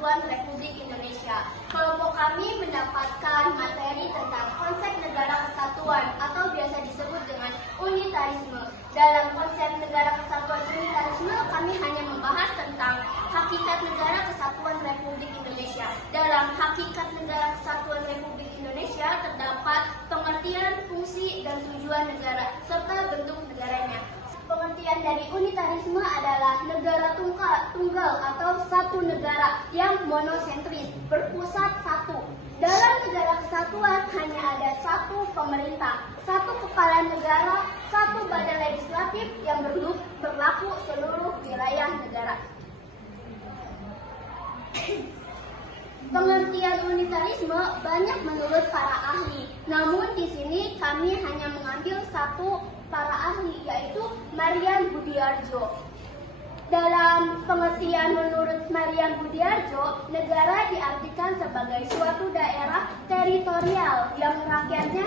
Kesatuan Republik Indonesia. Kelompok kami mendapatkan materi tentang konsep negara kesatuan atau biasa disebut dengan unitarisme. Dalam konsep negara kesatuan unitarisme, kami hanya membahas tentang hakikat negara kesatuan Republik Indonesia. Dalam hakikat negara kesatuan Republik Indonesia terdapat pengertian, fungsi, dan tujuan negara, serta bentuk negaranya. Pengertian dari unitarisme adalah negara tunggal atau satu negara yang monosentris, berpusat satu. Dalam negara kesatuan hanya ada satu pemerintah, satu kepala negara, satu badan legislatif yang berlaku seluruh wilayah negara. Pengertian unitarisme banyak menurut para ahli, namun di sini kami hanya mengambil satu para ahli, yaitu Marian Budiardjo. Dalam pengertian menurut Marian Budiardjo, negara diartikan sebagai suatu daerah teritorial yang rakyatnya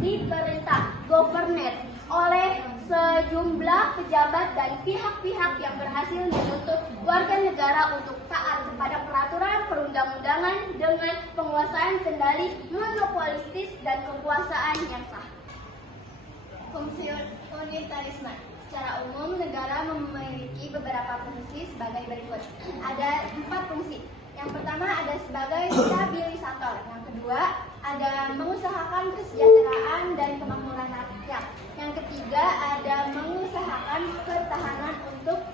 diperintah, governed, oleh sejumlah pejabat dan pihak-pihak yang berhasil menuntut warga negara untuk taat kepada peraturan perundang-undangan dengan penguasaan kendali monopolistis dan kekuasaan yang sah. Fungsi unitarisme. Secara umum, negara memiliki beberapa fungsi sebagai berikut. Ada 4 fungsi. Yang pertama ada sebagai stabilisator. Yang kedua ada mengusahakan kesejahteraan dan kemakmuran rakyat. Yang ketiga ada mengusahakan pertahanan untuk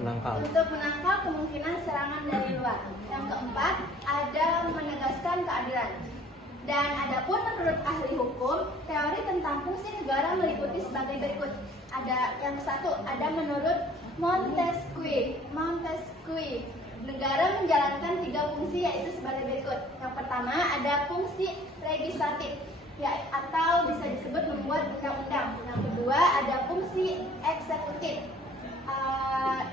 menangkal kemungkinan serangan dari luar. Yang keempat ada menegaskan keadilan. Dan adapun menurut ahli hukum, teori tentang fungsi negara meliputi sebagai berikut. Ada yang satu, ada menurut Montesquieu. Negara menjalankan 3 fungsi yaitu sebagai berikut. Yang pertama ada fungsi legislatif, ya, atau bisa disebut membuat undang-undang. Yang kedua ada fungsi eksekutif,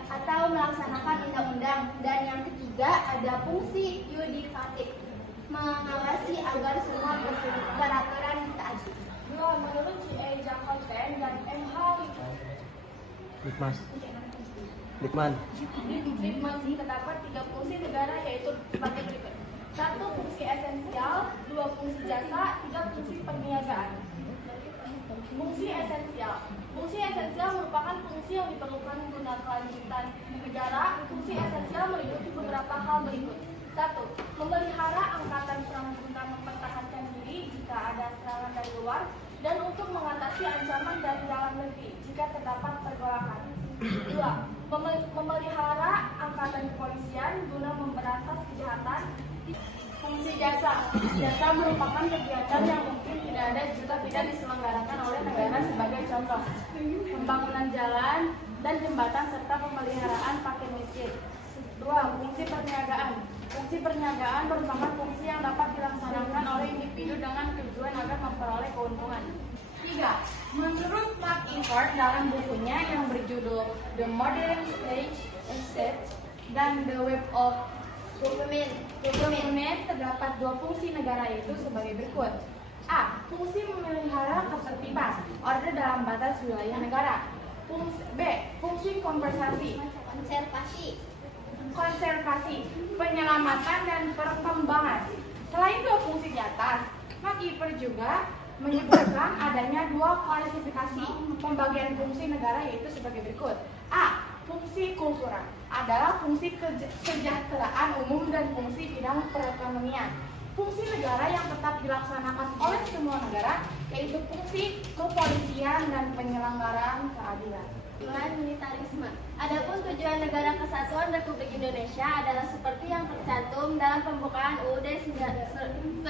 atau melaksanakan undang-undang. Dan yang ketiga ada fungsi yudikatif, mengawasi agar semua peraturan ditaati. Menurut C.A. Jacobsen dan M.H. Lippmann terdapat 3 fungsi negara yaitu sebagai berikut. 1 fungsi esensial, 2 fungsi jasa, 3 fungsi perniagaan. Fungsi esensial. Fungsi esensial merupakan fungsi yang diperlukan guna kelanjutan negara. Fungsi esensial meliputi beberapa hal berikut. 1. Memelihara angkatan perang guna mempertahankan diri jika ada serangan dari luar dan untuk mengatasi ancaman dari dalam negeri jika terdapat pergolakan. 2. Memelihara angkatan kepolisian guna memberantas kejahatan. Fungsi jasa. Jasa merupakan kegiatan yang mungkin tidak ada jika tidak diselenggarakan oleh negara, sebagai contoh pembangunan jalan dan jembatan serta pemeliharaan fakir miskin. 2. Fungsi perniagaan. Fungsi perniagaan merupakan fungsi yang dapat dilaksanakan oleh individu dengan tujuan agar memperoleh keuntungan. 3. Menurut McIntyre dalam bukunya yang berjudul The Modern State dan The Web of Government terdapat 2 fungsi negara, yaitu sebagai berikut. A. Fungsi memelihara ketertiban, order dalam batas wilayah negara. B. Fungsi konservasi, penyelamatan dan perkembangan. Selain 2 fungsi di atas, McIntyre juga menyebutkan adanya 2 klasifikasi pembagian fungsi negara, yaitu sebagai berikut. A. Fungsi kultural adalah fungsi kesejahteraan umum dan fungsi bidang perekonomian. Fungsi negara yang tetap dilaksanakan oleh semua negara, yaitu fungsi kepolisian dan penyelenggaraan keadilan. Unitarisme. Adapun tujuan negara kesatuan Republik Indonesia adalah seperti yang tercantum dalam pembukaan UUD 1945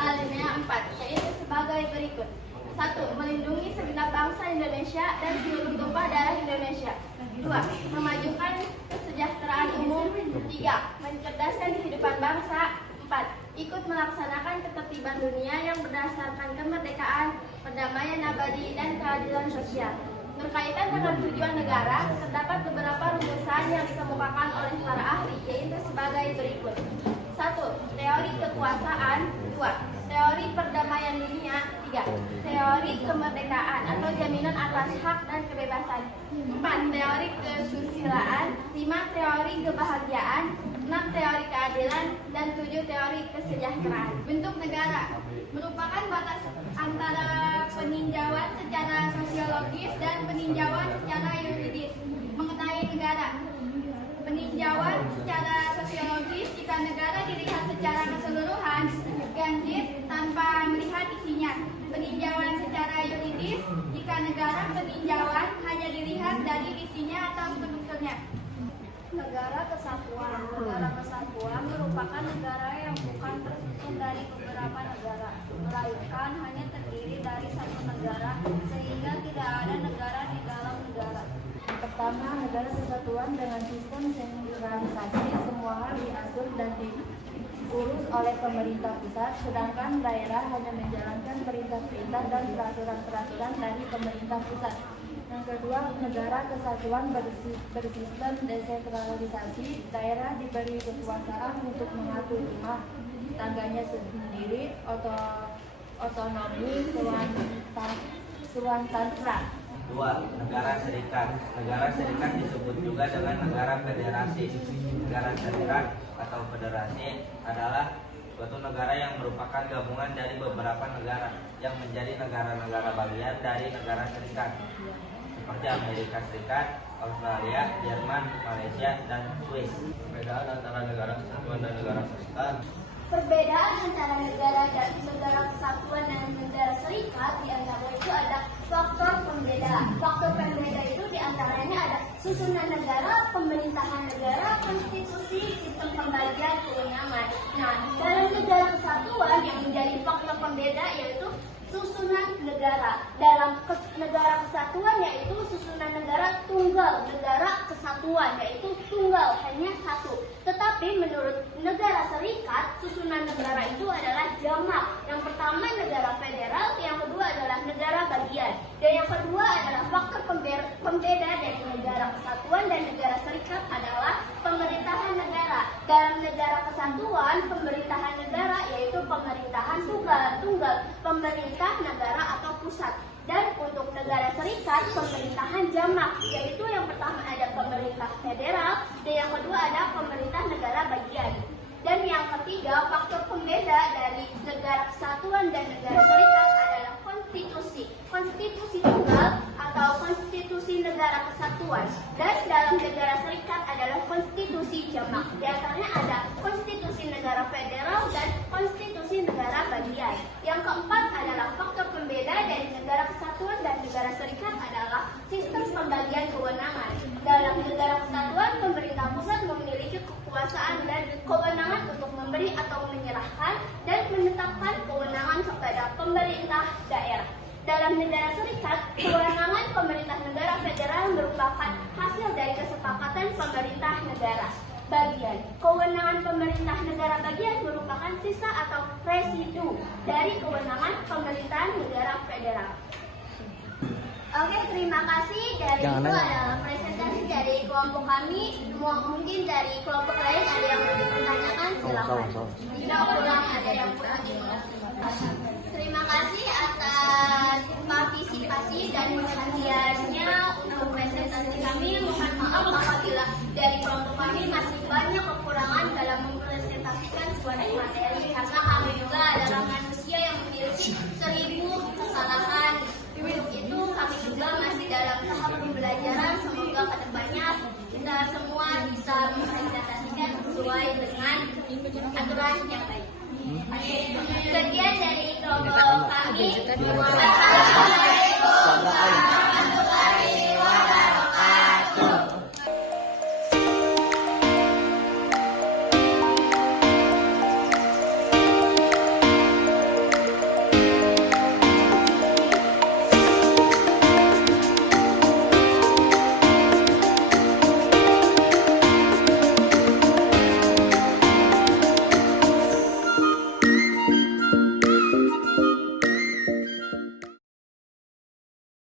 alinea 4, yaitu sebagai berikut. 1. Melindungi segenap bangsa Indonesia dan seluruh tumpah darah Indonesia. 2. Memajukan kesejahteraan umum. 3. Mencerdaskan kehidupan bangsa. 4. Ikut melaksanakan ketertiban dunia yang berdasarkan kemerdekaan, perdamaian abadi, dan keadilan sosial. Berkaitan dengan tujuan negara, terdapat beberapa rumusan yang dikemukakan oleh para ahli, yaitu sebagai berikut. 1. Teori kekuasaan. 2. Teori perdamaian dunia. 3. Teori teori kemerdekaan atau jaminan atas hak dan kebebasan. 4. Teori kesusilaan. 5. Teori kebahagiaan. 6. Teori keadilan. Dan 7. Teori kesejahteraan. Bentuk negara merupakan batas antara peninjauan secara sosiologis dan peninjauan secara yuridis mengenai negara. Peninjauan secara sosiologis jika negara dilihat secara keseluruhan, ganjil tanpa melihat isinya. Peninjauan secara yuridis jika negara peninjauan hanya dilihat dari isinya atau strukturnya. Negara kesatuan. Negara kesatuan merupakan negara yang bukan tersusun dari beberapa negara, melainkan hanya terdiri dari satu negara, sehingga tidak ada negara di dalam negara. Pertama, negara kesatuan dengan sistem sentralisasi, semua hal diatur dan diurus oleh pemerintah pusat, sedangkan daerah hanya menjalankan perintah-perintah dan peraturan-peraturan dari pemerintah pusat. Yang kedua, negara kesatuan bersistem desentralisasi, daerah diberi kekuasaan untuk mengatur rumah tangganya sendiri, otonomi swatantra. 2. Negara serikat. Negara serikat disebut juga dengan negara federasi. Negara serikat atau federasi adalah suatu negara yang merupakan gabungan dari beberapa negara yang menjadi negara-negara bagian dari negara serikat, seperti Amerika Serikat, Australia, Jerman, Malaysia, dan Swiss. Perbedaan antara negara kesatuan dan negara serikat. Perbedaan antara negara kesatuan dan negara serikat diantara itu ada faktor pembeda. Faktor pembeda itu diantaranya ada susunan negara, pemerintahan negara, konstitusi, sistem pembagian kewenangan. Nah, dalam negara kesatuan yang menjadi faktor pembeda yaitu susunan negara. Dalam negara kesatuan yaitu susunan negara tunggal, negara kesatuan yaitu tunggal, hanya satu. Tetapi menurut negara serikat, susunan negara itu adalah jamak. Yang pertama negara federal, yang kedua adalah negara bagian. Dan yang kedua adalah faktor pembeda dari negara kesatuan dan negara serikat adalah pemerintahan negara. Dalam negara kesatuan, pemerintahan negara yaitu pemerintahan tunggal, pemerintah negara atau pusat. Dan untuk negara serikat, pemerintahan jamak, yaitu yang pertama ada pemerintah federal, dan yang kedua ada pemerintah negara bagian. Dan yang ketiga, faktor pembeda dari negara kesatuan dan negara serikat adalah konstitusi. Konstitusi tunggal atau konstitusi negara kesatuan. Dan dalam negara serikat adalah konstitusi jamak. Di antaranya ada konstitusi negara federal dan konstitusi negara bagian. Yang keempat adalah faktor pembeda dari negara kesatuan dan negara serikat adalah sistem pembagian kewenangan. Dalam negara kesatuan, pemerintah pusat memiliki kekuasaan dan kewenangan untuk memberi atau menyerahkan dan menetapkan kewenangan kepada pemerintah daerah. Dalam negara serikat, kewenangan pemerintah negara federal merupakan hasil dari kesepakatan pemerintah negara bagian. Kewenangan pemerintah negara bagian merupakan sisa atau residu dari kewenangan pemerintahan negara federal. Oke, terima kasih. Dari itu adalah presentasi dari kelompok kami. Mungkin dari kelompok lain ada yang mau dipertanyakan, silakan. Jika kurang ada yang kurang dipertanyakan. Terima kasih atas partisipasi dan perhatiannya untuk presentasi kami. Mohon maaf apabila dari kelompok kami masih banyak kekurangan dalam mempresentasikan suatu materi karena